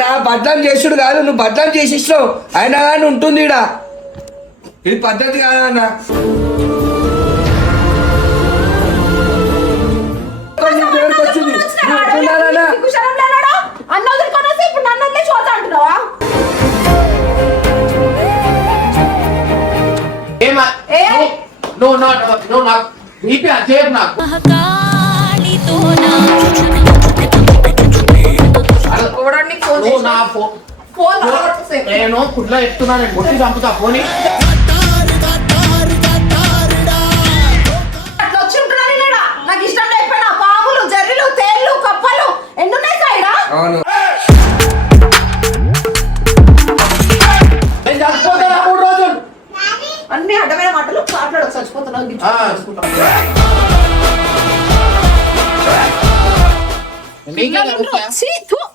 నా బద్నాం చేసుడు కాదు, నువ్వు బద్నాం చేసేసినావు అయినా కానీ ఉంటుంది ఈడ. ఇది పద్ధతి కాదన్నా. వచ్చింది నువ్వు నాకు బీపీ చేయకు నాకు. నేను కుట్లా ఎత్తున్నా, నేను కొట్టి చంపుతా పోనీ. నాకు ఇష్టం లేకపోయినా పాములు, జర్రీలు, తేళ్లు, కప్పలు ఎన్నున్నాయి సాయిడా. నేను చచ్చిపోతాను 3 రోజులు. అన్ని అడ్డమైన మాటలు మాట్లాడకు, చచ్చిపోతున్నావు.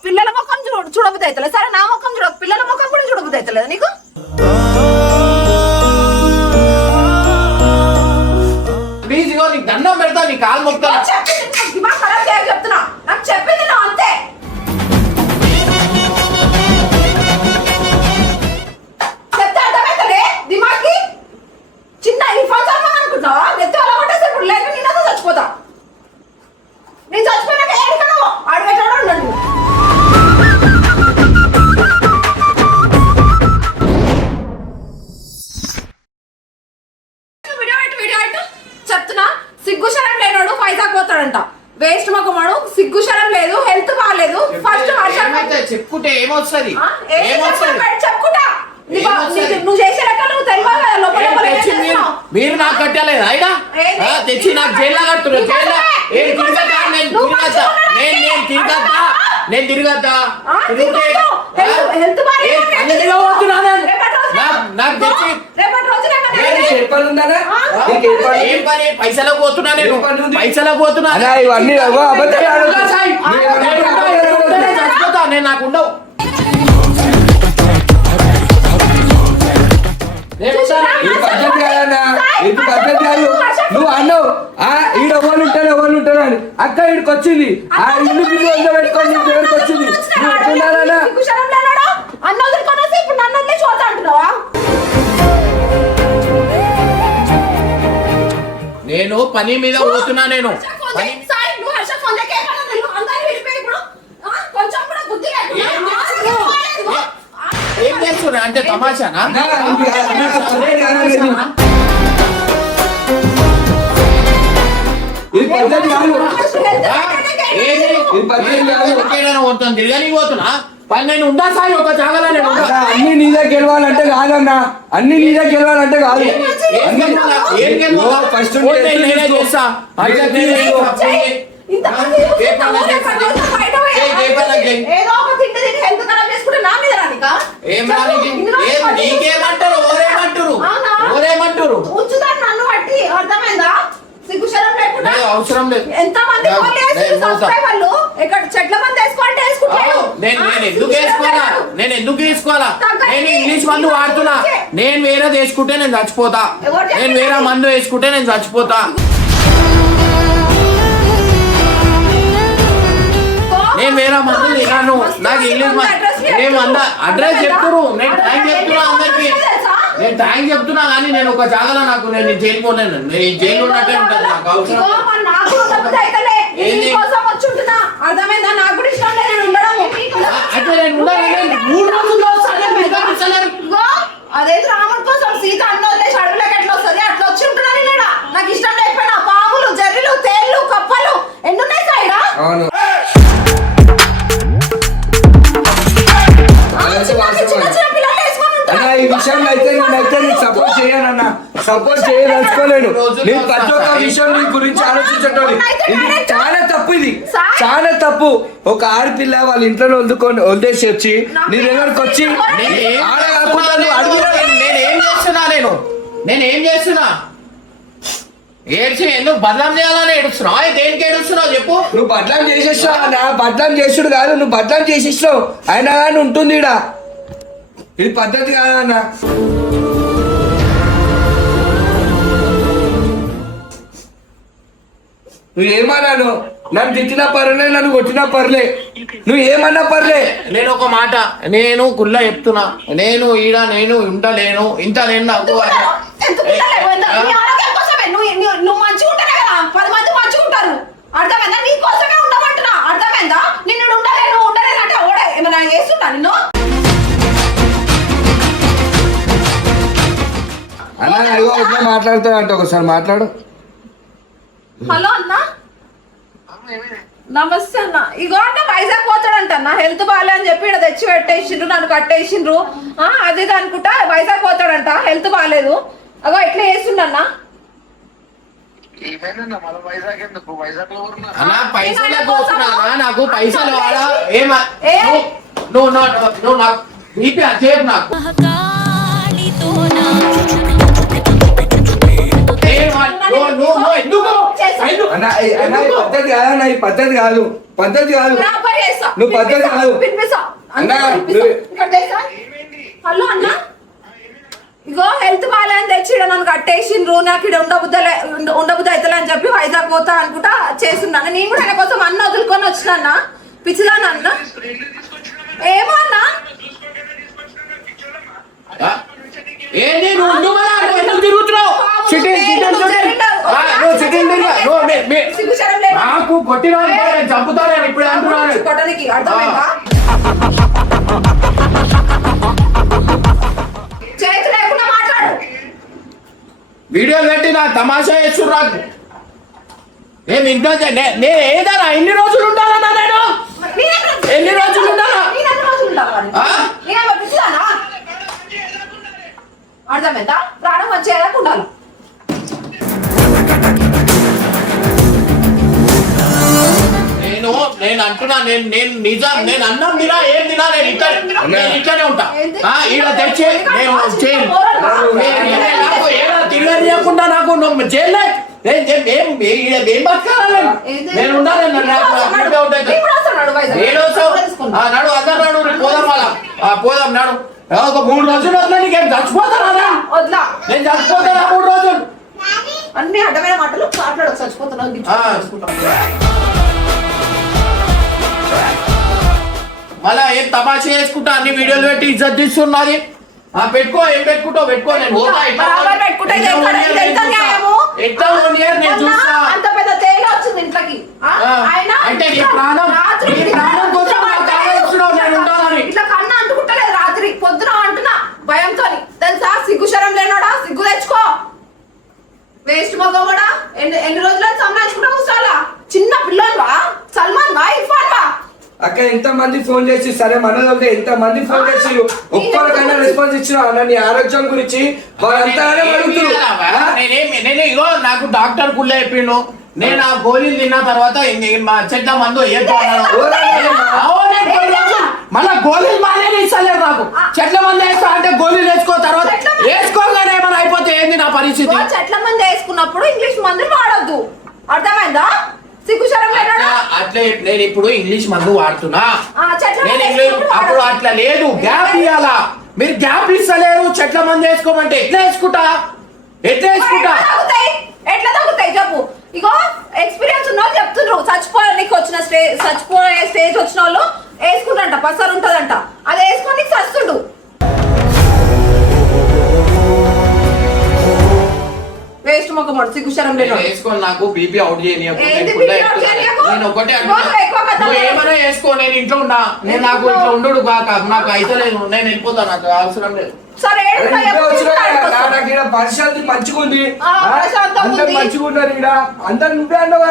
పిల్లల ముఖం చూడబుద్ది అవుతలేదు. సరే నా ముఖం చూడ, పిల్లల ముఖం కూడా చూడబుద్ది అవుతలేదు నీకు. ప్లీజ్ ఇగో నీకు దండం పెడతా, నీ కాలు మొక్తా. దిమాగ్ ఖరాబ్ చేయాలి చెప్తున్నా, నాకు చెప్పింది నువ్వు అంతే. చెప్తే అర్థమవుతుంది దిమాగ్కి. చిన్న ఇన్ఫార్మ్ అనుకుంటున్నావా? నెత్తి అలా కొట్టేసి ఇప్పుడు లేదు, నేనతో చచ్చిపోతా. నేను చచ్చిపోయినాక ఏడుకన్నావు అడగటాడు నన్ను. చెప్తున్నా, సిగ్గుశరం లేనోడు పైసా పోతాడంట. వేస్ట్ మొక్కమాడు, సిగ్గుశరం లేదు, హెల్త్ బాగాలేదు. ఫస్ట్ చెప్పుకుంటే ఏమొస్తుంది? చెప్పుకుంటా నువ్వు చేసే రకాలు నువ్వు తెలియాలి కదా. లోపల మీరు నాకు కట్టాలేదు అయినా తెచ్చి నాకు జైల్లో కడుతున్నారు. జైల్లో నేను తిరగద్దా నాకు తెచ్చి ఏం పని? పైసలకు పోతున్నా నేను, పైసలకు పోతున్నా. చచ్చిపోతా నేను, నాకు ఉండవు. నువ్వు అన్నావు ఈడ ఎవరు ఉంటారు అని. అక్క ఈడికి వచ్చింది, ఆ ఇల్లు బిల్లు వంద పెట్టుకొని దగ్గరికి వచ్చింది. నేను పని మీద పోతున్నా. నేను ఏం చేస్తున్నా అంటే తమాషానా? తిరగని పోతున్నా పని. నేను ఉందా సాయి ఒక జాగలా? నేను అన్ని నీదే గెలవాలంటే కాదన్నా, అన్ని నీదే గెలవాలంటే కాదు. ఫస్ట్ నేనే చేస్తా. నీకేమంటారు? ఓరేమంటారు? అవసరం లేదు. ఎంతమంది చెట్ల మంది నేను ఎందుకు వేసుకోవాలా? నేను ఇంగ్లీష్ మందు వాడుతున్నా. నేను వేరే వేసుకుంటే నేను చచ్చిపోతా. నేను వేరే మందు వేసుకుంటే నేను చచ్చిపోతా. నేను వేరే మందు తిన్నాను. నాకు ఇంగ్లీష్ ఏమన్నా అడ్రస్ చెప్తురు. నేను టైం చెప్తున్నా అందరికి. నేను టైం చెప్తున్నా కానీ నేను ఒక జాగలో నాకు నేను జైలు పోలేను. నేను ఈ జైలు ఉన్నట్టే ఉంటుంది. నాకు అవసరం అదే రాముడి కోసం సీత అన్న వదిలేసి అడవులకు ఎట్లా వస్తుంది అట్లా వచ్చి ఉంటున్నాను. నేను నాకు ఇష్టం లేకపోయినా పాములు, జర్రీలు, తేళ్లు, కప్పలు ఎన్నున్నాయి సాయిడా. ఈ విషయంలో అయితే నేనైతే నీకు సపోర్ట్ చేయనన్నా, సపోర్ట్ చేయదలుచుకోలేను. నేను ప్రతి ఒక్క విషయం నీ గురించి ఆలోచించటోని. ఇది చాలా తప్పు, ఇది చాలా తప్పు. ఒక ఆడపిల్ల వాళ్ళ ఇంట్లో వదిలేసి వచ్చి నీ దగ్గరకు వచ్చి నేనేం చేస్తున్నా? ఏడ్చి ఎందుకు బదనాం చేయాలని ఏడుస్తున్నావు? దేనికి ఏడుస్తున్నావు చెప్పు. నువ్వు బదనాం చేసేసావు. నా బదనాం చేసుడు కాదు, నువ్వు బదనాం చేసేసావు అయినా కానీ ఉంటుంది ఈడ. ఇది పద్ధతి కాదన్నా. నువ్వు ఏమన్నాను నన్ను తిట్టినా పర్లే నన్ను కొట్టినా పర్లే నువ్వు ఏమన్నా పర్లే. నేను ఒక మాట నేను కుల్ల చెప్తున్నా నేను ఈడ నేను ఉండలేను ఇంత నేను నాకు ఎందుకు ఉండలేవు? నీ ఆరోగ్యం కోసమే. నువ్వు మంచిగా ఉంటేనే కదా 10 మంది మంచిగా ఉంటారు. అర్థమైందా? నీ కోసమే ఉండమంటున్నా. అర్థమైందా? నిన్ను ఉండలేను అంటే ఓడే ఏమన్నా చేస్తున్నా నిన్ను? అన్న అయ్యో ఇట్లా మాట్లాడుతావు అంటే ఒకసారి మాట్లాడు. హలో అన్న, నమస్తే అన్న. ఇగో అన్న వైజాగ్ పోతాడంట అన్న, హెల్త్ బాగాలే అని చెప్పి ఇక్కడ తెచ్చి పెట్టేసిండ్రు, నన్ను కట్టేసిండ్రు. అది ఇది అనుకుంటా వైజాగ్ పోతాడంట, హెల్త్ బాగాలేదు. అగో ఇట్లా చేస్తుండన్న. అన్నా పైసలే పోతున్నా నాకు పైసలు వాడా నువ్వు నాకు బీపీ చేపు నాకు అన్న పద్ధతి కాదన్న, ఈ పద్ధతి కాదు నువ్వు పద్ధతి కాదు. హలో అన్న, ఇగో హెల్త్ బాగాలేని తెచ్చి ఈడ నన్ను కట్టేసిండ్రు, నాకు ఇక్కడ ఉండబుద్ధి అవుతలే అని చెప్పి వైజాగ్ పోతా అనుకుంటా చేస్తున్నాను. నేను కూడా ఆయన కోసం అన్న వదులుకొని వచ్చినా పిచ్చిదాన్ని అన్న. ఏమో అన్న ఏంటి నువ్వు తిరుగుతున్నావు నాకు కొట్టిన చంపుతాను ఇప్పుడు అంటున్నాను. కొట్టడానికి అర్థమైందా? చేతి లేకుండా మాట్లాడు. వీడియో పెట్టి నా తమాషా చేస్తున్నారు నాకు. నేను ఇంట్లో నేను ఏదన్నా ఎన్ని రోజులు ఉండాలన్నా నేను ఎన్ని రోజులు ఉండాలా? అర్థమైందా? ప్రాణం వచ్చేదాకా ఉండాలి. నేను అంటున్నా నేను నిజం నేను అన్నం తినా ఏం తినా నేను ఇక్కడే ఉంటా. ఈడ తెచ్చి నేను నాకు ఏదో తిరగకుండా నాకు జైల్లో ఏం బతకాలి నేను ఉండాలి. నాడు అందరు నాడు పోదాం వాళ్ళ పోదాం నాడు ఒక 3 రోజులు వదిలే నీకేం చచ్చిపోతానా? నేను చచ్చిపోతానా 3 రోజులు? అన్ని అడ్డమైన మాటలు మాట్లాడు. చచ్చిపోతున్నావు మళ్ళా ఏం తమాషా చేసుకుంటా అన్ని వీడియోలు పెట్టి ఇజ్జత్ తీస్తున్నది. పెట్టుకో ఏం పెట్టుకుంటావు పెట్టుకో. నేను అంత పెద్ద తేడా వచ్చింది ఇంట్లోకి. అంటే నీ ప్రాణం కోసం ఇట్లా కన్నా అంటుకుంటలేదు రాత్రి పొద్దున అంటున్నా భయంతో. తెలుసా? సిగ్గు శరం లేనోడా, సిగ్గు తెచ్చుకో. వేస్ట్ మొగం కూడా ఎన్ని రోజులు సంపాదించుకుంటా కూర్చోవాలా? చిన్న పిల్లలువా? సల్మాన్ వా, ఇర్ఫాన్ వా? అక్క ఎంత మంది ఫోన్ చేసి సరే మనోళ్ళకి ఎంత మంది ఫోన్ చేసి ఒక్కరికైనా రెస్పాన్స్ ఇచ్చిన అన్న నీ ఆరోగ్యం గురించి వాళ్ళంతా ఇగో నాకు డాక్టర్ కుళ్ళ చెప్పిండు. నేను ఆ గోళీలు తిన్న తర్వాత మా చెట్ల మందు మళ్ళా గోళీలు మానేది ఇస్తలేదు నాకు. చెట్ల మంది వేస్తా అంటే గోళీలు వేసుకో తర్వాత వేసుకోగానే ఏమైనా అయిపోతే ఏంది నా పరిస్థితి? చెట్ల మంది వేసుకున్నప్పుడు ఇంగ్లీష్ మందులు వాడొద్దు. అర్థమైందా? అట్లే నేను ఇప్పుడు ఇంగ్లీష్ మందు వాడుతున్నా. నేను ఇంగ్లీష్ అప్పుడు అట్లా లేదు, గ్యాప్ ఇవ్వాలా. మీరు గ్యాప్ ఇస్తలేరు. చెట్ల మందు వేసుకోమంటే ఎట్లా వేసుకుంటా ఎట్లా తగ్గుతాయి చెప్పు. ఇగో ఎక్స్పీరియన్స్ ఉన్న వాళ్ళు చెప్తున్నారు చచ్చిపోయానికి వచ్చిన చచ్చిపోయే స్టేజ్ వచ్చిన వాళ్ళు వేసుకుంటారంట, పసరు ఉంటదంట, అది వేసుకొని చస్తుండు. వేస్ట్ మొక్కమడు సిగ్గుశరం లేదు. వేసుకొని నాకు బీపీ అవుట్ చేయనియకు. నేను ఒకటే ఏమైనా వేసుకో. నేను ఇంట్లో ఉన్నా. నేను నాకు ఇట్లా ఉండడు కాక నాకు అయితే లేదు. నేను వెళ్ళిపోతాను, నాకు అవసరం లేదు. పరిస్థితి మంచిగా ఉంది, మంచిగా ఉన్నారు ఇక్కడ అందరు. నువ్వే అన్నావు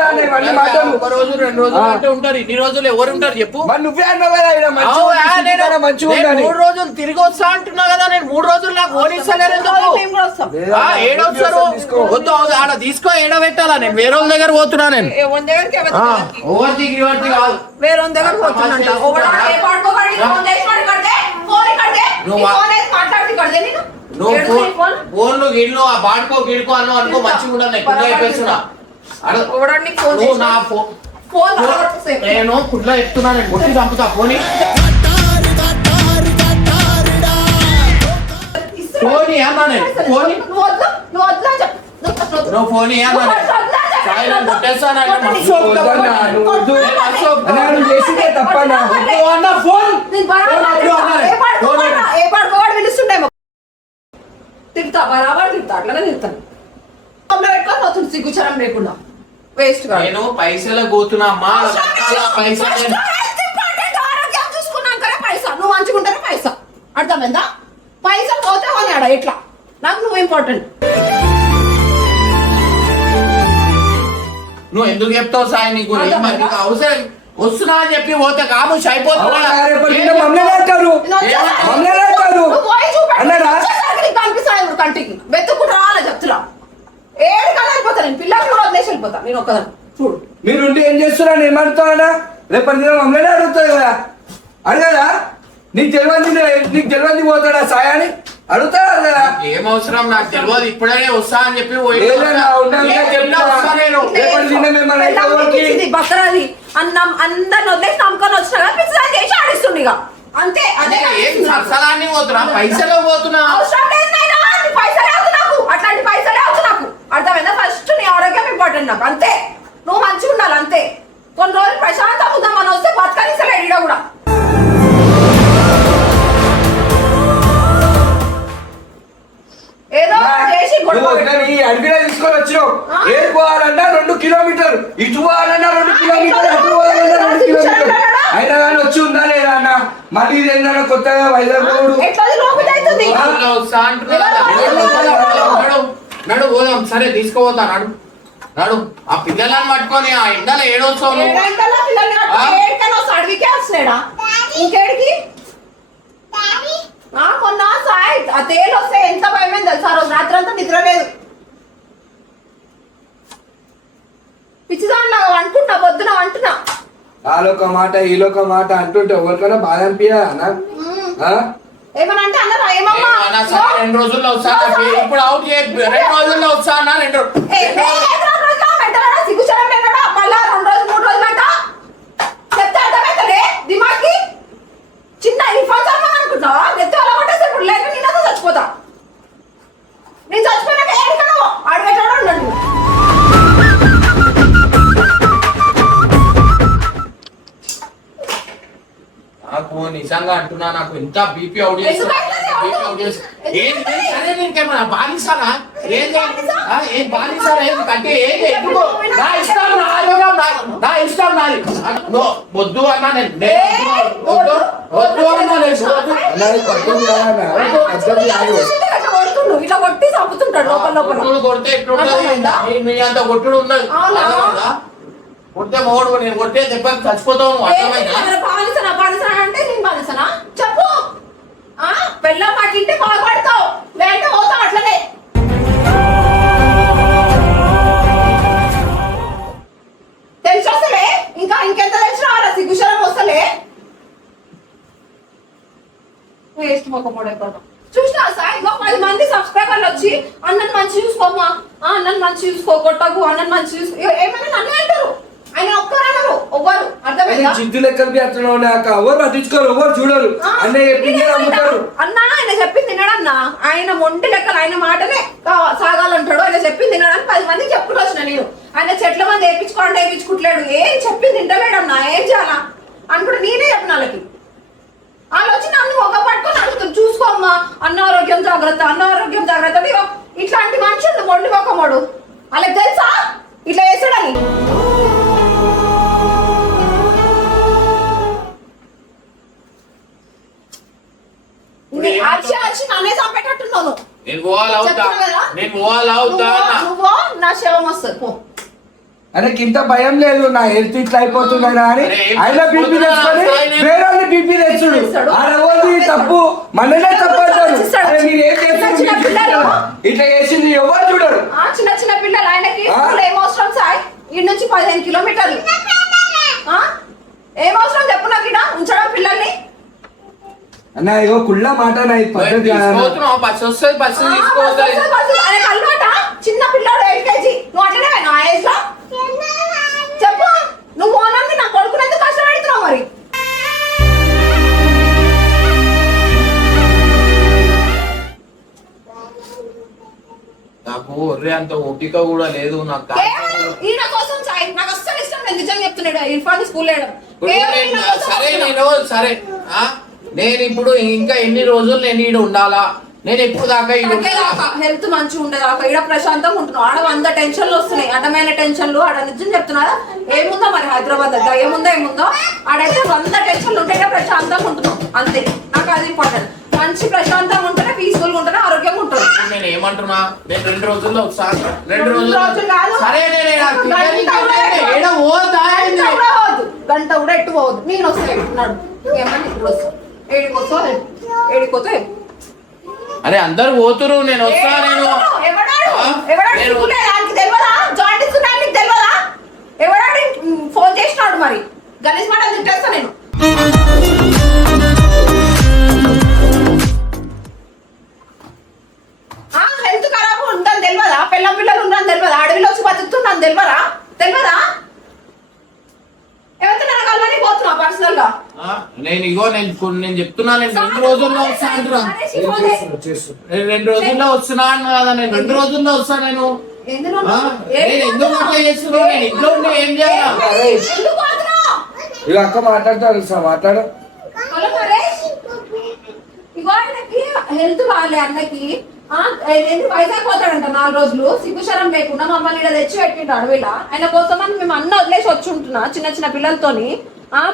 కదా ఒక రోజు 2 రోజులు అంటే ఉంటారు. ఇన్ని రోజులు ఎవరు ఉంటారు చెప్పు? నువ్వే అన్నావు కదా మంచిగా 3 రోజులు తిరిగి వస్తా అంటున్నా కదా. నేను 3 రోజులు నాకు ఓనిస్తలేరు. ఏడొస్తారు వద్దు ఆడ తీసుకో ఏడ పెట్టాలా? నేను వేరే వాళ్ళ దగ్గర పోతున్నా. నేను ఓవర్తికి ఇవర్తి కాదు, వేరే దగ్గర పోతున్నా. ఫోన్లు గిడ్లు ఆ బాడుకో గిడుకో అన్నావు అనుకో మంచిగా ఉండదు. ఎక్కువ అయిపోతున్నా నేను కుట్లా చెప్తున్నా. నేను కొట్టి చంపుతా ఫోని ఫోని అన్నా. నేను ఫోని నువ్వు ఫోని అన్నా. సాయి నేను కొట్టేస్తాను అంటే మస్తు వద్దన్నా, నువ్వు వద్దు. అన్నా, నువ్వు చేసిందే తప్పన్నా. నువ్వు అన్న ఫోన్ నేను బరాబర్ ఏ పడుకోవాడు పిలుస్తుండేమో తిడతా బరాబర్ తిడతా అట్లనే తిడతాను పెట్టుకొని పోతుంది సిగ్గుచరం లేకుండా వేస్ట్ గా నేను పైసలు పోతున్నా అమ్మా పైసలు ఆరోగ్యం చూసుకున్నాకనే పైసా నువ్వు మంచుకుంటేనే పైసా అర్థమైందా పైసలు పోతే అని ఆడ ఎట్లా నాకు నువ్వు ఇంపార్టెంట్ నువ్వు ఎందుకు చెప్తావు సాయి నీకు మరి నీకు అవసరం వస్తున్నా అని చెప్పి పోతే కాముష్ అయిపోతున్నా మమ్మల్ని అంటారు మమ్మల్ని అంటారు అన్నారా కనిపిస్తాను కంటికి వెతుక్కుంటూ రాలే చెప్తున్నా ఏడు కన్నా వెళ్ళిపోతా నేను పిల్లలు కూడా వదిలేసి వెళ్ళిపోతా నేను ఒక్కదాన్ని చూడు మీరు ఉండి ఏం చేస్తున్నా ఏమడుతావా రేపటి దినం మమ్మల్ని అడుగుతుంది కదా అడగదా నీకు తెలియదు పోతాడా సాయాని అడుగుతాడా కదా ఏం అవసరం నాకు తెలియదు ఇప్పుడే వస్తా అని చెప్పి బకరాది అన్నం అందరిని వదిలేసి నమ్ముకొని వచ్చినా పిచ్చిదాన్ని చేసి ఆడిస్తుండే ఇక అంతే అదే ఏం సరసలాన్ని పోతున్నా పైసలు పోతున్నా అవసరం లేదు నాయనా, నీ పైసలే వద్దు నాకు అట్లాంటి పైసలే వద్దు నాకు అర్థమైందా ఫస్ట్ నీ ఆరోగ్యం ఇంపార్టెంట్ నాకు అంతే నువ్వు మంచిగా ఉండాలి అంతే కొన్ని రోజులు ప్రశాంతంగా ఉందాం మనం వస్తే బతకనిస్తలేడు ఈడ కూడా ఏదో చేసి అడిగినా తీసుకొని వచ్చినావు ఏది పోవాలన్నా 2 కిలోమీటర్ ఇటు పోవాలన్నా 2 కిలోమీటర్ అటు పోవాలన్నా 2 కిలోమీటర్ అయినా కానీ వచ్చి ఉందా లేదా అన్న మళ్ళీ ఇదేందన్నా కొత్తగా వైజాగ్ నడు పోదాం సరే తీసుకుపోతా నడు నడు ఆ పిల్లలను పట్టుకొని ఆ ఎండలో ఏడొచ్చావు అడవికే వస్తున్నాడా ఇంకేడికి మొన్న సాయి ఆ తేలు వస్తే ఎంత భయమైంది తెలుసా రోజు రాత్రి అంతా నిద్ర లేదు పిచ్చిదాన్ని అనుకుంటా పొద్దున అంటున్నా వాళ్ళొక మాట వీళ్ళొక మాట అంటుంటే ఎవరికైనా బాధ అనిపించా ఏమన్నా అంటే అన్నారా ఏమమ్మా 2 రోజుల్లో వస్తా ఇప్పుడు అవుట్ 2 రోజుల్లో వస్తా అన్నా 2 సిగ్గుచరం లేడా మళ్ళా 2 రోజులు 3 రోజులు అంట చెప్తే అర్థమవుతుంది దిమాకి చిన్న ఇన్ఫార్మ్ అనుకుంటున్నావా నెత్తి అలా కొట్టేస్తే ఇప్పుడు లేక నేనతో చచ్చిపోతా నేను చచ్చిపోయినాక ఏడుకను అడిగేటాడు ఉన్నాడు నాకు నిజంగా అంటున్నా నాకు ఎంత బీపీ అవుట్ ఇంకేమన్నా బాలిసానా ఏం బాలిసానా అంటే నా ఇష్టం నా ఆరోగ్యం నా ఇష్టం నాది వద్దు అన్నా వద్దు అన్నా ఇట్లా కొట్టి చంపుతుంటాడు లోపల లోపల కొడితే ఎట్లుంటది నీ అంత కొట్టుడు ఉన్నది కొడితే మోడు నేను కొట్టే దెబ్బ చచ్చిపోతావు బాలిసనా అంటే నేను బాలిసనా చెప్పు పెళ్ళ మాటింటే బాగుపడతావు లేదంటే పోతావు అట్లనే తెలిసి వస్తలే ఇంకా ఇంకెంత తెలిసి రావాలా సిగ్గుశరం వస్తలే వేస్ట్ మొక్కమోడైపోతాం చూసినా సార్ ఇంకో 10 మంది సబ్స్క్రైబర్లు వచ్చి అన్నను మంచి చూసుకోమ్మా అన్నను మంచి చూసుకో కొట్టకు అన్నను మంచి చూసుకో ఏమైనా నన్ను అంటారు ఆయన ఒక్కరన్నారు ఒవ్వరు అర్థమైందా జిద్దు లెక్కలు అట్లా ఉన్నాక ఎవరు పట్టించుకోరు ఎవరు చూడరు అన్న చెప్పింది అమ్ముతారు అన్న ఆయన చెప్పింది తినడన్నా ఆయన మొండి లెక్కలు ఆయన మాటనే సాగాలంటాడు ఆయన చెప్పింది తినడానికి 10 మందికి చెప్పుకుంటూ వచ్చిన నేను ఆయన చెట్ల మంది వేయించుకుంటలేడు ఏం చెప్పింది తింటలేడన్నా ఏం చేయాలా అనుకుంటే నేనే చెప్పిన వాళ్ళకి వాళ్ళు వచ్చి నన్ను ఒక పట్టుకొని అడుగుతారు చూసుకోమ్మా అన్న ఆరోగ్యం జాగ్రత్త ఇట్లాంటి మనుషులు మొండి మొక్కమోడు వాళ్ళకి తెలుసా ఇట్లా వేసాడని నా శవం వస్తుంది పో ఆయనకి ఇంత భయం లేదు నా హెల్త్ ఇట్లా అయిపోతుందని అని ఆయన బీపీ తెచ్చుకొని వేరే బీపీ తెచ్చుడు ఆడవది తప్పు మననే తప్పు అంటారు మీరు ఏం చేస్తారు ఇట్లా చేసింది ఎవరు చూడరు చిన్న పిల్లలు ఆయనకి ఏమవసరం సార్ ఈ నుంచి 15 కిలోమీటర్లు ఏమవసరం చెప్పు నాకు ఇక్కడ ఉంచడం పిల్లల్ని అన్న ఇగో కుళ్ళ మాట పద్ధతి అలవాట చిన్న పిల్లడు LKG నువ్వు అట్లనే నా ఏజ్ లో చెప్పు నువ్వు ఓనంది నా కొడుకుని ఎందుకు కష్టపెడుతున్నావు మరి నాకు ఒర్రే అంత ఓపిక కూడా లేదు నాకు. కేవలం ఈయన కోసం సాయి నాకు అస్సలు ఇష్టం లేదు నిజంగా చెప్తున్నాడు ఇర్ఫాన్ స్కూల్ వేయడం సరే సరే నేను ఇప్పుడు ఇంకా ఎన్ని రోజులు నేను ఈడ ఉండాలా? నేను ఎప్పుడు దాకా హెల్త్ మంచిగా ఉండేదాకా ఇక్కడ ప్రశాంతంగా ఉంటున్నావు. ఆడ 100 టెన్షన్లు వస్తున్నాయి, అడ్డమైన టెన్షన్లు. ఆడ నిజం చెప్తున్నారా ఏముందో మరి హైదరాబాద్ దగ్గర ఏముందో ఆడైతే 100 టెన్షన్లు ఉంటేనే ప్రశాంతంగా ఉంటున్నావు. అంతే, నాకు అది ఇంపార్టెంట్. మంచి ప్రశాంతంగా ఉంటేనే పీస్ఫుల్ గా ఉంటేనే ఆరోగ్యంగా ఉంటుంది. నేను ఏమంటున్నా, నేను 2 రోజుల్లో ఒకసారి 2 రోజులు సరే గంట కూడా ఎట్టు పోవద్దు. నేను వస్తాను ఏమన్నా ఇప్పుడు వస్తాను ఏడిపోతా అరే అందరు పోతురు, నేను వస్తా. నేను ఫోన్ చేసినాడు మరి గణేష్ మాట తిట్టేస్తా నేను. హెల్త్ ఖరాబ్ ఉందని తెలియదా? పిల్లలు ఉండని తెలియదా? అడవిలో వచ్చి బతుకుతున్నాను తెలియదా? ఎవరితో నన్ను కలవని పోతున్నా పర్సనల్ గా. నేను చెప్తున్నా, నేను 2 రోజుల్లో వస్తా అంటున్నా. 2 రోజుల్లో వస్తున్నాను కదా, నేను 2 రోజుల్లో వస్తా. నేను ఎందుకు అట్లా చేస్తున్నావు? నేను ఇంట్లో ఉండి ఏం చేయాలి? ఇక అక్క మాట్లాడతారు సార్, మాట్లాడు. ఇగో ఆయనకి హెల్త్ బాగాలే అన్నకి, వైజాగ్ పోతాడంట 4 రోజులు సిగ్గుశరం లేకుండా. మమ్మల్ని ఇక్కడ తెచ్చి పెట్టిండు అడవిలా. ఆయన కోసం అని మేము అన్న వదిలేసి వచ్చి ఉంటున్నా చిన్న పిల్లలతోని.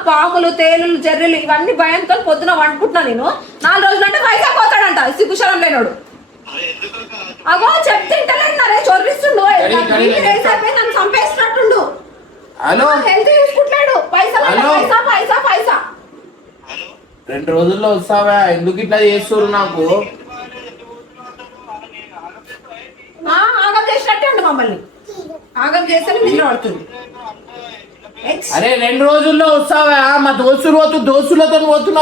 పాములు, తేలులు, జర్రెలు ఇవన్నీ భయంతో పొద్దున వండుకుంటున్నా నేను. 4 రోజులు అంటే వైజాగ్ పోతాడంట సిగ్గుశరం లేనోడు. అగో చెప్తుంటలేన్నారే చొర్రిస్తుండు, నన్ను చంపేస్తున్నట్టుండు. హెల్త్ చూసుకుంటున్నాడు. పైసా 2 రోజుల్లో వస్తావా? ఎందుకు ఇట్లా చేస్తున్నారు నాకు? ఆగం చేసినట్టే ఉండు, మమ్మల్ని ఆగం చేస్తే నిద్ర పడుతుంది. అరే 2 రోజుల్లో వస్తావా? మా దోస్తులతో పోతున్నా.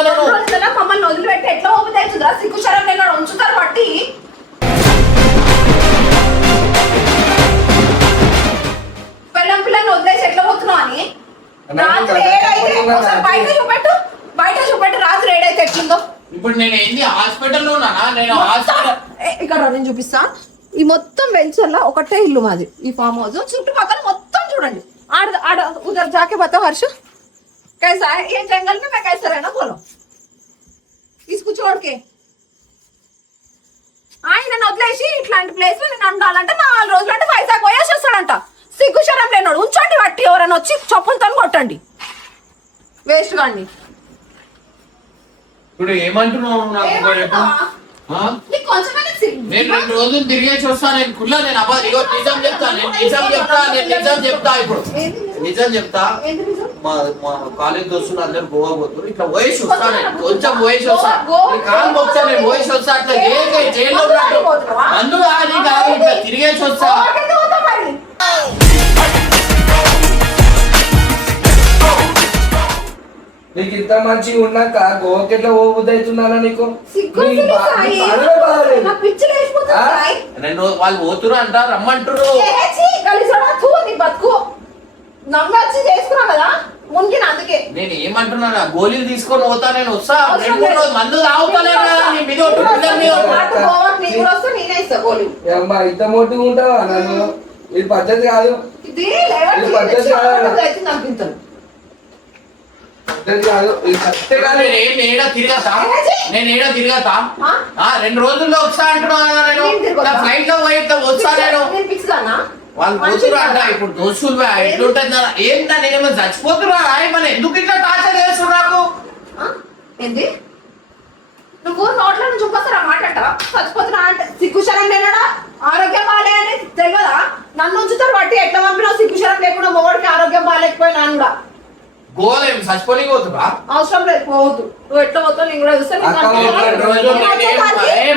మమ్మల్ని వదిలిపెట్టి ఎట్లా ఊపుతుందా? సిగ్గుశరం నేను ఉంచుతారు బట్టి. పిల్లల్ని వదిలేసి ఎట్లా పోతున్నావు అని. రాత్రి 7 అయితే బయట చూపెట్టు రాత్రి 7 అయితే ఎట్లుందో. ఇప్పుడు నేను ఏంది హాస్పిటల్లో ఉన్నానా? నేను ఇక్కడ నేను చూపిస్తా. ఈ మొత్తం వెంచర్లో ఒకటే ఇల్లు మాది, ఈ ఫామ్ హౌస్. చుట్టుపక్కల మొత్తం చూడండి. आड़ उधर जाके बताओ हर्ष कैसा है ये जंगल में मैं कैसा रहना बोलो इसको छोड़ के ఆయన వదిలేసి ఇట్లాంటి ప్లేస్ లో నేను ఉండాలంటే 4 రోజులు అంటే వైజాగ్ పోయేసి వస్తాడంట. సిగ్గుశరం లేనోడు. ఉంచండి బట్టి ఎవరైనా వచ్చి చెప్పులతో కొట్టండి వేస్ట్ గాని. ఇప్పుడు ఏమంటున్నావు? నేను 2 రోజులు తిరిగేసి వస్తాను. నేను కుళ్ళ నేను అబ్బా నిజం చెప్తా ఇప్పుడు నిజం చెప్తా. మా కాలేజ్ దోస్తులు అందరు గోవా పోతారు. ఇట్లా పోయేసి వస్తాను, కొంచెం పోయేసి వస్తా. కాలు మొక్తా, నేను పోయేసి వస్తా. అట్లా జైల్లో అందుకు అది కాదు, ఇట్లా తిరిగేసి వస్తా. నీకు ఇంత మంచిగా ఉన్నాక గోవాకి ఎట్లా పోబుద్ది అవుతున్నారా నీకు? వాళ్ళు పోతురు అంట, రమ్మంటారు. నేను ఏమంటున్నా, గోళీలు తీసుకొని పోతా, నేను వస్తా. 2-3 రోజులు మందు తాగుతానే ఇంత మోటిగా ఉంటావా? నన్ను ఇది పద్ధతి కాదు, పద్ధతి కాదు. నేను ఏడా తిరగతా 2 రోజుల్లో వస్తా అంటున్నా కదా. నేను ఫ్లైట్ లో పోయి ఇట్లా వస్తా. నేను వాళ్ళు పోతురు అంట. ఇప్పుడు దోస్తులు ఎట్లుంటుంది ఏంటా? నేను చచ్చిపోతున్నా. మన ఎందుకు ఇట్లా టార్చర్ చేస్తున్నారు నాకు? ఏంది నువ్వు నోట్ల నుంచి చూపస్తారా మాట్లాడతావా? చచ్చిపోతున్నా అంటే సిగ్గుశరం లేనాడా? ఆరోగ్యం బాలే అని తెలియదా? నన్ను ఉంచుతారు బట్టి ఎట్లా పంపినా సిగ్గుశరం లేకుండా మొగడికి ఆరోగ్యం బాగాలేకపోయినా కూడా గోలేం చచ్చిపోనికి పోతున్నా. అవసరం లేదు, పోవద్దు. నువ్వు ఎట్లా పోతావు నేను కూడా చూస్తాను.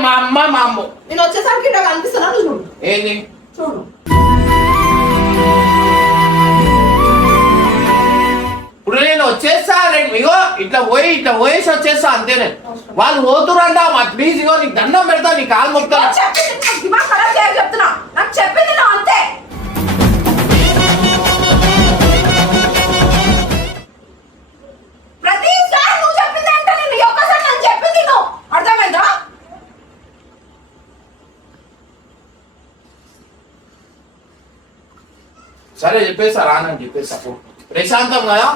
మా అమ్మ నేను వచ్చేసరికి ఇట్లా కనిపిస్తున్నా. చూడు ఏంది చూడు. ఇప్పుడు నేను వచ్చేస్తా. ఇగో ఇట్లా పోయేసి వచ్చేస్తా అంతే. నేను వాళ్ళు పోతురంట. మా ప్లీజ్ ఇగో నీకు దండం పెడతా, నీ కాలు మొక్తా. చెప్తున్నా నాకు చెప్పింది అంతే. ప్రతిసారి నువ్వు చెప్పింది అంటే నేను ఒక్కసారి నన్ను చెప్పింది నువ్వు అర్థమైందా? సరే చెప్పేస్తా రానని చెప్పేస్తా పో. ప్రశాంతం కదా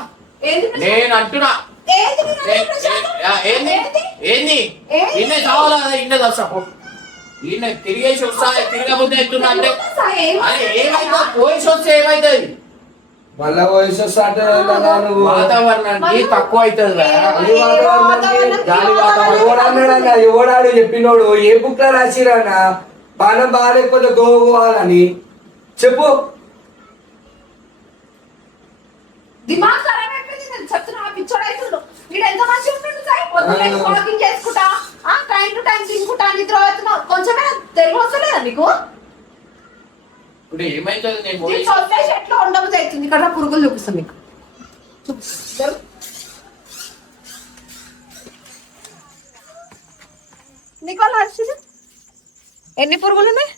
ఏంది నేను అంటున్నా. ఏంది నీ నన్ను ప్రశాంతం? ఏంది ఏంది ఏంది? ఇన్నే కావాలా కదా ఇన్నే వస్తా పో. ఈయన తిరిగేసి వస్తా తిరగబోతే ఎట్లున్నా అంటే అరే ఏమైతే పోయేసి వస్తే ఏమైతుంది మళ్ళా వయసు వస్తాంటే నువ్వు వాతావరణానికి తక్కువ అవుతుంది ఈ వాతావరణానికి గాలి వాతావరణం ఎవడన్నాడన్నా ఎవడాడు చెప్పినోడు ఏ బుక్ లో రాసిరానా పానం బాగాలేకపోతే గోవాలని చెప్పు. దిమాగ్ ఖరాబ్ అయిపోయింది నేను చెప్తున్నా పిచ్చోడు అవుతుండు వీడు ఎంత మంచిగా ఉంటుండు సార్ పొద్దున్నే వాకింగ్ చేసుకుంటా టైం టు టైం తినుకుంటా నిద్ర అవుతున్నావు కొంచెమే తెలుగు వస్తలేదా నీకు ఇప్పుడు ఏమైతుంది నేను నీకు పోయేసి వదిలేసి ఎట్లా ఉండబుద్ధి అవుతుంది ఇక్కడ పురుగులు చూపిస్తాను మీకు జరుగు. నీకు వాళ్ళు అరిచింది ఎన్ని పురుగులు ఉన్నాయి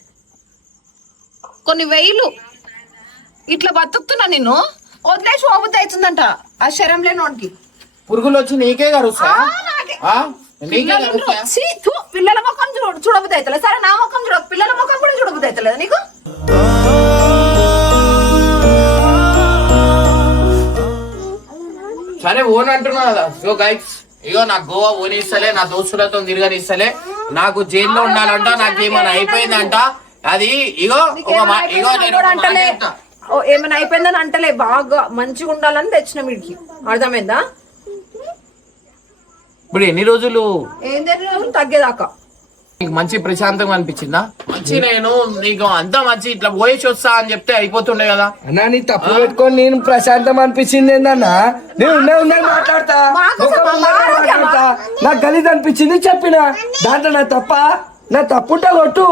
కొన్ని వేలు ఇట్లా బతుకుతున్నా నేను వదిలేసి పోబుద్ధి అవుతుందంట ఆ శరం లేనోడికి పురుగులు వచ్చి నీకే కరుస్తా నీకే కరుస్తా పిల్లల ముఖం చూడబుద్ధి అవుతలేదు సరే నా ముఖం చూడ పిల్లల ముఖం కూడా చూడబుద్ధి అవుతలేదు నీకు సరే ఓన్ అంటున్నా కదా సో గైస్ ఇగో నాకు గోవా ఓనిస్తలే నా దోస్తులతో తిరగనిస్తలే నాకు జైల్లో ఉండాలంట నాకు ఏమైనా అయిపోయిందంట అది ఇగో ఇగో నేను ఒక మాట అంటలే చెప్తా. ఏమైనా అయిపోయిందని అంటలే బాగా మంచిగా ఉండాలని తెచ్చిన వీడికి అర్థమైందా ఇప్పుడు ఎన్ని రోజులు ఏం జరిగిన తగ్గేదాకా నీకు మంచి ప్రశాంతంగా అనిపించిందా మంచి నేను నీకు అంత మంచి ఇట్లా పోయేసి వస్తా అని చెప్తే అయిపోతుండే కదా అన్నా నీ తప్పు పెట్టుకొని నేను ప్రశాంతం అనిపించింది ఏందన్నా నేను ఉన్నాయి మాట్లాడతా మాట్లాడతా నాకు గలీజ్ అనిపించింది చెప్పిన దాంట్లో నా తప్పుంటా కొట్టు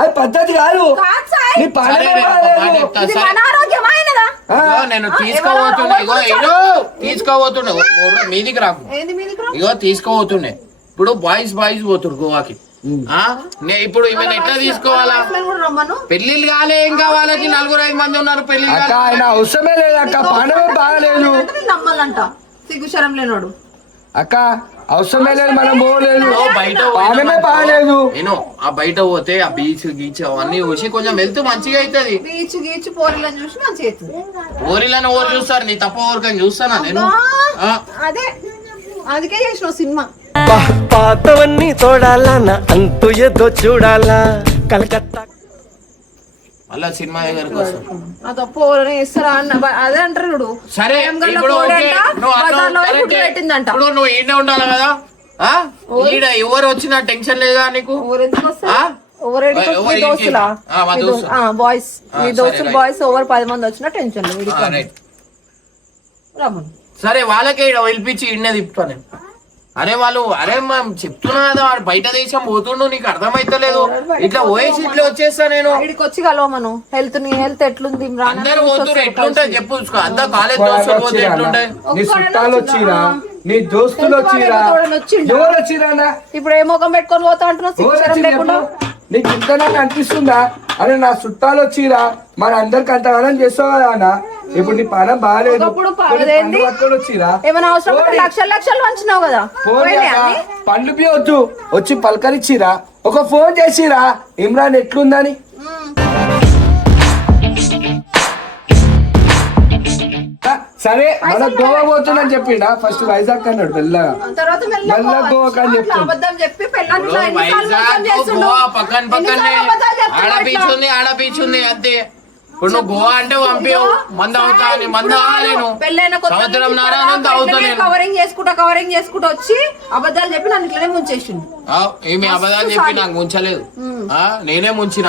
అది పద్ధతి కాదు కాదు సాయి. నీ పాలనే సరే, నేను ఒక బాగాలేదు. మాట చెప్తా. ఇది సరే. మన ఆరోగ్యమైనదా ఇగో నేను తీసుకోబోతుండే తీసుకోబోతుండే మీదికి రాకు ఏంది మీదికి రా? ఇగో తీసుకోబోతుండే ఇప్పుడు బాయ్స్ పోతురు గోవాకి ఇప్పుడు ఇవన్నీ ఎట్లా తీసుకోవాలా అసలు కూడా రమ్మను పెళ్లిళ్ళు కాలే ఇంకా వాళ్ళకి 4-5 మంది ఉన్నారు పెళ్లి అక్క ఆయన అవసరమే లేదు అక్క పానమే బాగలేదు అంటే నేను నమ్మాలంట సిగ్గుశరం లేనోడు అక్క అవసరమే లేదు మనం పోలేదు బయట పానమే బాగలేదు నేను ఆ బయట పోతే ఆ బీచ్ గీచ్ అవన్నీ వచ్చి కొంచెం వెళ్తూ మంచిగా అవుతుంది బీచ్ గీచ్ పోరీలను చూసి మంచిగా అవుతుంది ఊరిలోనే ఓరు చూస్తారు నీ తప్ప ఊరికని చూస్తానా నేను ఆ, అదే అందుకే చేసిన సినిమా పాతవన్నీ తోడాలన్న అంతు ఏదో చూడాలా కలకత్తా మళ్ళా సినిమా దగ్గరికి వస్తాను ఆ తప్పు ఎవరైనా చేస్తారా అన్న అదే అంటారు చూడు సరే ఏం ఇప్పుడు ఓకే, నువ్వు అన్నావు బజార్లో పోయి ఫుడ్ కరెక్టే. పెట్టిందంట ఇప్పుడు నువ్వు ఈడే ఉండాలి కదా ఆ? ఈడ ఎవరు వచ్చినా టెన్షన్ లేదా నీకు ఎవరెందుకు ఆ? వస్తారు ఎవరెందుకు ఎవరు మీ ఇంటికి? దోస్తులా ఆ, మా దోస్తు. బాయ్స్ ఆ, మీ సరే, దోస్తులు రైట్. బాయ్స్ ఓవర్ 10 మంది వచ్చినా టెన్షన్ లేదు ఆ, రైట్. రమ్మను సరే వాళ్ళకే ఈడ పిలిపించి ఈడనే తిప్పుతా నేను అరే వాళ్ళు అరే మనం చెప్తున్నా కదా వాడు బయట దేశం పోతుండు నీకు అర్థమైతలేదు ఇట్లా పోయేసి ఇట్లా వచ్చేస్తా నేను ఇక్కడికి వచ్చి కలవమను నీ హెల్త్ ఎట్లుంది రా అని అందరు చూసి పోతురు వస్తారు ఎట్లుంటాయి కలిసి. చెప్పు అందరు కాలేజ్ దోస్తులు పోతే ఎట్లుంటాయి నీ చుట్టాలు వచ్చిరా నీ దోస్తులు వచ్చిరా ఎవరు వచ్చిరా అన్న? ఇప్పుడు ఏ ముఖం పెట్టుకొని పోతా అంటున్నావు ఎవరు సిగ్గుశరం వచ్చిర్రు లేకుండా చెప్పు? నీకు ఇంత నాకు అనిపిస్తుందా అరే నా చుట్టాలు వచ్చిరా మన అందరికి అంతగానం చేస్తావు కదా అన్న ఇప్పుడు నీ పానం బాగాలేదు ఒకప్పుడు కొన్ని అదేంది? పండ్లు పట్టుకొని వచ్చిరా ఏమైనా అవసరం ఉంటే లక్షలు వంచినావు కదా పోయినాయా అన్ని? పండ్లు పియవద్దు వచ్చి పలకరిచ్చిరా ఒక ఫోన్ చేసిరా ఇమ్రాన్ ఎట్లుందని సరే మన గోవా పోతుందని చెప్పిండా ఫస్ట్ వైజాగ్ అన్నాడు మెల్లగా తర్వాత మెల్లగా మెల్లగా గోవాకి అని అట్లా చెప్తాడు. అబద్ధం చెప్పి పెళ్ళాన్ని ఇప్పుడు ఇట్లా ఎన్నిసార్లు మోసం వైజాగ్ చేస్తుండు? గోవా పక్కనే ఎన్నిసార్లు అబద్ధాలు చెప్తున్నావు ఆడ బీచ్ ఇట్లా? ఉంది ఆడ బీచ్ ఉంది అంతే ఇప్పుడు నువ్వు గోవా అంటే పంపించవు మంద అవుతా అని మంద నేను పెళ్ళైన కొత్త సంవత్సరం నుంచి నారాయణ అవుతా నేను కవరింగ్ చేసుకుంటా వచ్చి అబద్ధాలు చెప్పి నన్ను ఇట్లనే ముంచేసిండు ఏమి అబద్ధాలు చెప్పి నాకు ముంచలేదు నేనే ముంచిన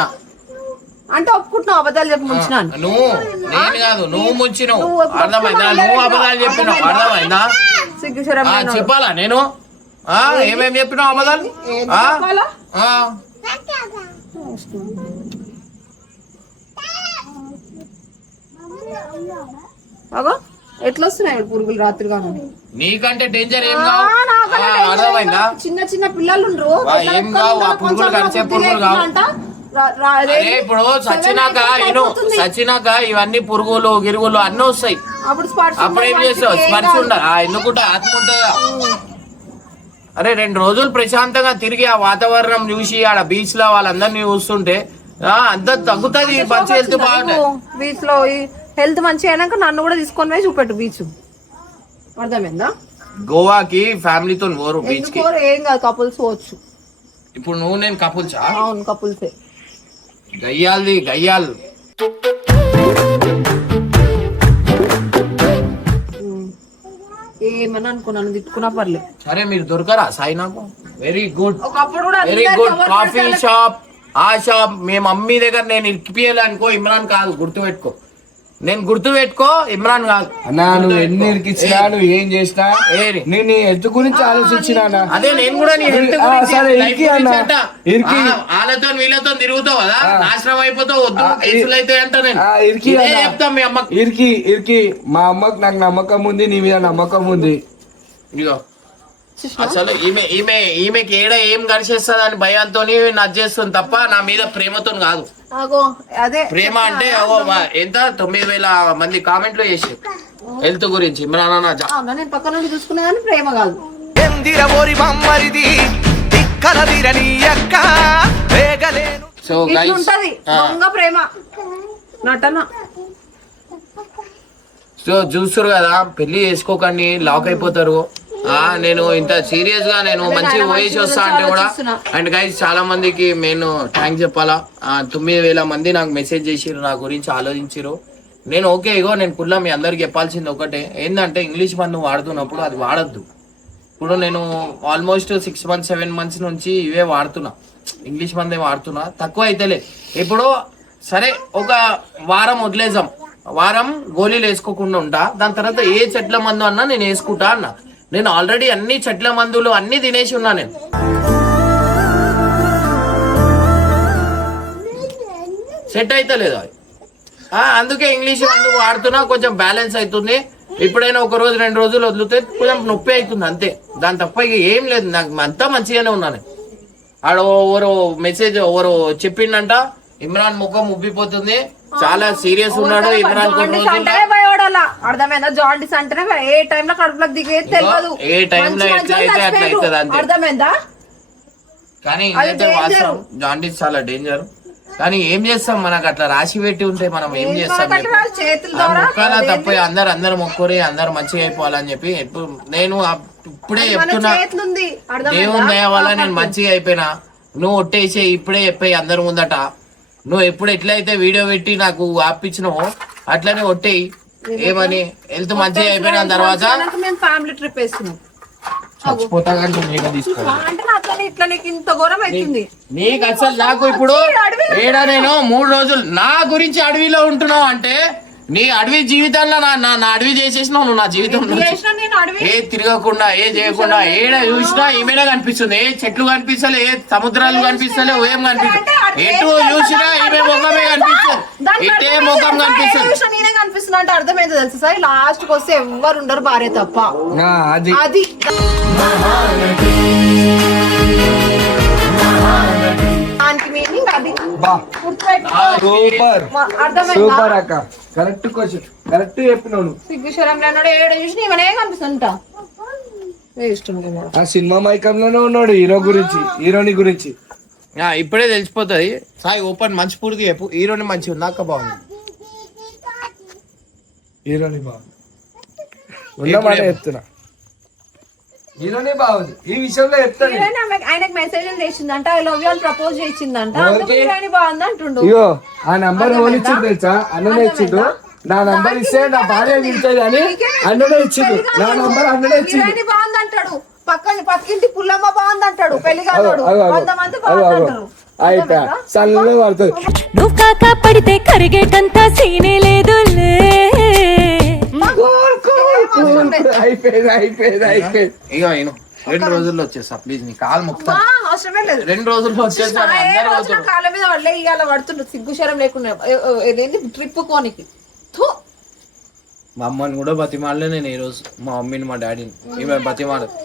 అంటే ఒప్పుకుంటున్నావు అబద్ధాలు చెప్పి ముంచిన అని. నువ్వు నేను కాదు నువ్వు ముంచినావు నువ్వు అర్థమైందా నువ్వు అబద్ధాలు చెప్పినావు అర్థమైందా సిగ్గుశరం లేనోడు. చెప్పాలా నేను ఏమేం చెప్పినావు అబద్ధాలు ఏం ఆ? చెప్పాలా? ఆ. అగో ఎట్లా వస్తున్నాయి పురుగులు రాత్రి కానీ నీకంటే డేంజర్ ఏం కావు అర్థమైందా చిన్న చిన్న పిల్లలు ఉండ్రు. ఏం కావు ఆ పురుగులు కలిసే పురుగులు కావు అంట. అరే ఇప్పుడు సచ్చినాక సచ్చినాక ఇవన్నీ పురుగులు గిరుగులు అన్ని వస్తాయి అప్పుడు స్పాట్స్ అప్పుడు ఏం చేస్తావు స్పర్శ ఉండదు ఎందుకుంటే ఆత్మ ఉంటుందా అరే 2 రోజులు ప్రశాంతంగా తిరిగి ఆ వాతావరణం చూసి ఆడ బీచ్ లో వాళ్ళందరినీ చూస్తుంటే అంత తగ్గుతుంది మంచి హెల్త్ బాగుంటుంది. బీచ్ లో హెల్త్ మంచిగా అయినాక నన్ను కూడా తీసుకొని పోయి చూపెట్టు బీచ్. అర్థమైందా? గోవాకి ఫ్యామిలీతో పోరు బీచ్ కి. ఎందుకు ఏం కాదు, కపుల్స్ పోవచ్చు. ఇప్పుడు నువ్వు నేను కపుల్సా? అవును కపుల్సే. గయ్యాలు ఏమని అనుకున్నాను, తిట్టుకున్నా పర్లేదు. సరే మీరు దొరకరా సాయి నాకు? వెరీ గుడ్, ఒకప్పుడు కూడా వెరీ గుడ్. కాఫీ షాప్, ఆ షాప్ మీ మమ్మీ దగ్గర నేను ఇరికిపియాలి అనుకో, ఇమ్రాన్ కాదు, గుర్తు పెట్టుకో. నేను గుర్తు పెట్టుకో, ఇమ్రాన్ కాదు. అన్నా నువ్వు ఎన్ని ఇరికిచ్చినా నువ్వు ఏం చేసినా నేను నీ హెల్త్ గురించి ఆలోచించినా. అదే నేను కూడా నీ హెల్త్ సరే ఇరికి అన్న, ఇరికి వాళ్ళతో వీళ్ళతో తిరుగుతావు కదా, నాశనం అయిపోతావు. వద్దు కేసులు అయితే అంట. నేను ఇరికి చెప్తా మీ అమ్మకి. ఇరికి మా అమ్మకి నాకు నమ్మకం ఉంది, నీ మీద నమ్మకం ఉంది. ఇగో అసలు ఈమెకి ఏడ ఏం గడిచేస్తుంది అని భయంతో నచ్చేస్తుంది తప్ప నా మీద ప్రేమతో కాదు. అదే ప్రేమ అంటే ఎంత 9,000 మంది కామెంట్లు చేసి హెల్త్ గురించి ఇమ్రాన్ అన్న. నేను పక్క నుండి చూసుకునే కానీ ప్రేమ కాదు. సో ఉంటది దొంగ ప్రేమ నటన. సో చూస్తారు కదా, పెళ్లి చేసుకోకండి, లాక్ అయిపోతారు. నేను ఇంత సీరియస్ గా నేను మంచి వయసు వస్తా అంటే కూడా. అండ్ గైస్ చాలా మందికి నేను థ్యాంక్స్ చెప్పాలా. 9,000 మంది నాకు మెసేజ్ చేసిరు, నా గురించి ఆలోచించారు. నేను ఓకే ఇగో నేను కుల్లా మీ అందరికి చెప్పాల్సింది ఒకటే ఏంటంటే, ఇంగ్లీష్ మందు వాడుతున్నప్పుడు అది వాడద్దు. ఇప్పుడు నేను ఆల్మోస్ట్ 6 months 7 months నుంచి ఇవే వాడుతున్నా, ఇంగ్లీష్ మందే వాడుతున్నా. తక్కువ అయితేలే. ఇప్పుడు సరే ఒక వారం వదిలేసాం, వారం గోళీలు వేసుకోకుండా ఉంటా, దాని తర్వాత ఏ చెట్ల మందు అన్నా నేను వేసుకుంటా అన్నా. నేను ఆల్రెడీ అన్ని చెట్ల మందులు అన్ని తినేసి ఉన్నా నేను. సెట్ అయితే లేదు అందుకే ఇంగ్లీష్ మందు వాడుతున్నా, కొంచెం బ్యాలెన్స్ అవుతుంది. ఎప్పుడైనా 1 రోజు 2 రోజులు వదిలితే కొంచెం నొప్పి అవుతుంది అంతే, దాని తప్ప ఇక ఏం లేదు. నాకు అంతా మంచిగానే ఉన్నాను. ఆడ ఎవరో మెసేజ్ ఎవరో చెప్పిండంట, ఇమ్రాన్ ముఖం ఉబ్బిపోతుంది, చాలా సీరియస్ ఉన్నాడు ఇమ్రాన్. అర్థమైందా? జాండీస్ అంటే ఏ టైంలో కడుపులోకి దిగేది తెలియదు, ఏ టైంలో ఎట్లా అయితే అట్లా అవుతుంది అంతే. అర్థమైందా? కానీ ఇదైతే వాస్తవం, జాండీస్ చాలా డేంజర్. కానీ ఏం చేస్తాం, మనకు అట్లా రాసి పెట్టి ఉంటే మనం ఏం చేస్తాం? మొక్కలా తప్ప అందరు మొక్కురి, అందరు మంచిగా అయిపోవాలని చెప్పి నేను ఇప్పుడే చెప్తున్నా. దేవుని దయ వల్ల నేను మంచిగా అయిపోయినా. నువ్వు ఒట్టేసే ఇప్పుడే చెప్పాయి అందరి ముందట. నువ్వు ఎప్పుడు ఎట్లయితే వీడియో పెట్టి నాకు ఆపించినావో అట్లనే ఒట్టేయి. ఏమని హెల్త్ మంచిగా అయిపోయిన తర్వాత ఫ్యామిలీ ట్రిప్ వేస్తున్నాం. చచ్చిపోతా కానీ ఇంత ఘోరం అవుతుంది నీకు అసలు. నాకు ఇప్పుడు ఏడా నేను 3 రోజులు నా గురించి అడవిలో ఉంటున్నావు అంటే, నీ అడవి జీవితంలో నా అడవి చేసేసినావు నువ్వు. నా జీవితంలో ఏ తిరగకుండా ఏ చేయకుండా ఏడ చూసినా ఏమైనా కనిపిస్తుంది. ఏ చెట్లు కనిపిస్తలే, ఏ సముద్రాలు కనిపిస్తలే, ఏం కనిపిస్తుంది. ఎటు చూసినా ఏమే ముఖమే కనిపిస్తుంది, ఎట్టే ముఖం కనిపిస్తుంది. నేనే కనిపిస్తున్నా అంటే అర్థమైంది తెలుసు సార్. లాస్ట్ కి వస్తే ఎవ్వరు ఉండరు భార్య తప్ప. అది దానికి మీనింగ్ అది. సూపర్ అక్క, కరెక్ట్ క్వశ్చన్, కరెక్ట్ చెప్పినావు. సిగ్గుశరం లేనాడు, ఏడు చూసి ఇవనే కనిపిస్తుంటా. ఆ సినిమా మైకంలోనే ఉన్నాడు హీరో గురించి, హీరోని గురించి. ఇప్పుడే తెలిసిపోతుంది. సాయి ఓపెన్ మంచి పూర్తి చెప్పు. హీరోని మంచి ఉన్నాక బాగుంది, హీరోని బాగుంది ఉన్నమాట చెప్తున్నా. హీరోనే బాగుంది ఈ విషయంలో చెప్తాను. ఆయనకు మెసేజ్ చేసిందంట, ఐ లవ్ యూ అని ప్రపోజ్ చేసిందంట. బాగుంది అంటుండు. అయ్యో ఆ నంబర్ ఎవరు ఇచ్చిండు తెలుసా? అన్ననే ఇచ్చిండు. నా నంబర్ ఇస్తే నా భార్య తింటుంది అని అన్ననే ఇచ్చిండు. నా నంబర్ అన్ననే ఇచ్చిండు. బాగుంది అంటాడు, పక్కింటి పుల్లమ్మ బాగుంది అంటాడు, పెళ్లి కాదు కొంతమంది బాగుంది అంటారు. అయిపోయా సన్నలో పడుతుంది. నువ్వు కాక పడితే కరిగేటంత సీనే లేదులే. అయిపోయింది అయిపోయింది అయిపోయింది. ఇక 2 రోజుల్లో వచ్చేస్తా ప్లీజ్, నీ కాలు మొక్కుతా. అవసరమే లేదు, 2 రోజుల్లో వచ్చేస్తా. కాళ్ళ మీద వాళ్ళే ఇవాళ పడుతుండ్రు సిగ్గుశరం లేకుండా. ట్రిప్ కోనికి మా అమ్మని కూడా బతిమాడలే నేను ఈ రోజు, మా మమ్మీని మా డాడీని. ఈమె బతిమాడదు.